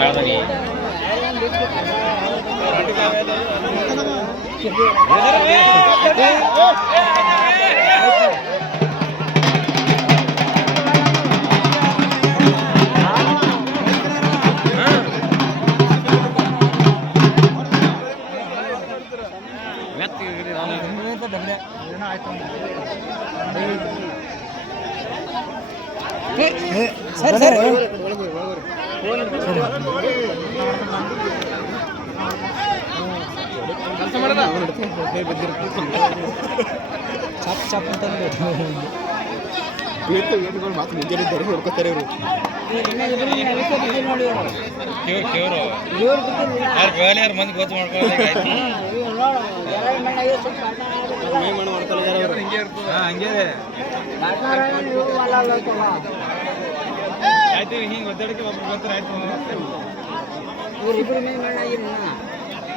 ಮಾಡ್ದನಿ ಸರಿ ಸರಿ ಕೆಲಸ ಮಾಡದ ಚಪ್ ಚಪ್ ಅಂತ ಮಾತು ಮುಂಜಾನೆ ದೊಡ್ಡ ಹೊಡ್ಕೋತಾರೆ ಇವರು ಯಾರು ಮಂದಿ ಗೊತ್ತು ಮಾಡ್ಕೊಳ್ಳಿ ಹಂಗೆ ಆಯ್ತು ಹಿಂಗೆ ಒದ್ದಾಡಕ್ಕೆ ಒಬ್ರು ಗೊತ್ತರ ಆಯ್ತು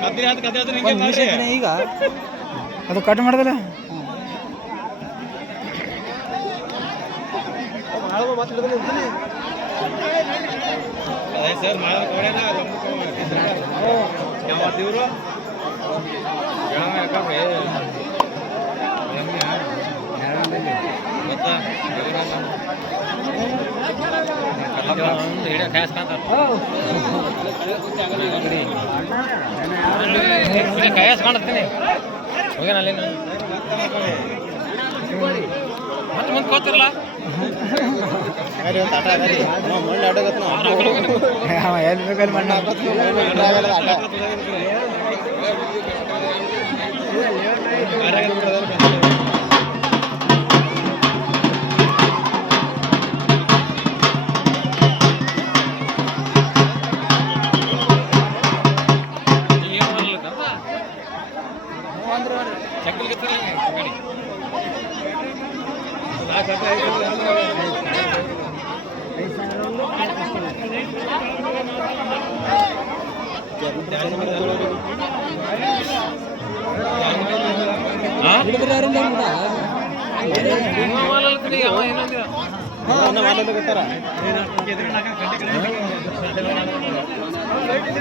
ಕದ್ರಿ ಆಯ್ತು ಕದ್ರಿ ಆದ್ರೆ ಹಿಂಗೆ ಮಾಡ್ರಿ ಈಗ ಅದು ಕಟ್ ಮಾಡ್ದಲ್ಲ ಅದೇ ಸರ್ ಮಾಡೋದು ಕೊಡೋಣ ಯಾವ ದೇವರು ಗೊತ್ತಾ ಕಯಾಸ್ ಕಾಣಿಸ್ತೀನಿ ಹೋಗ್ಯಾನ ಅಲ್ಲಿ ಮತ್ತೆ ಮುಂದೆ ಕೂತಿರಲ್ಲ ಎಲ್ಲಿ ಬೇಕಲ್ಲಿ ಮಣ್ಣು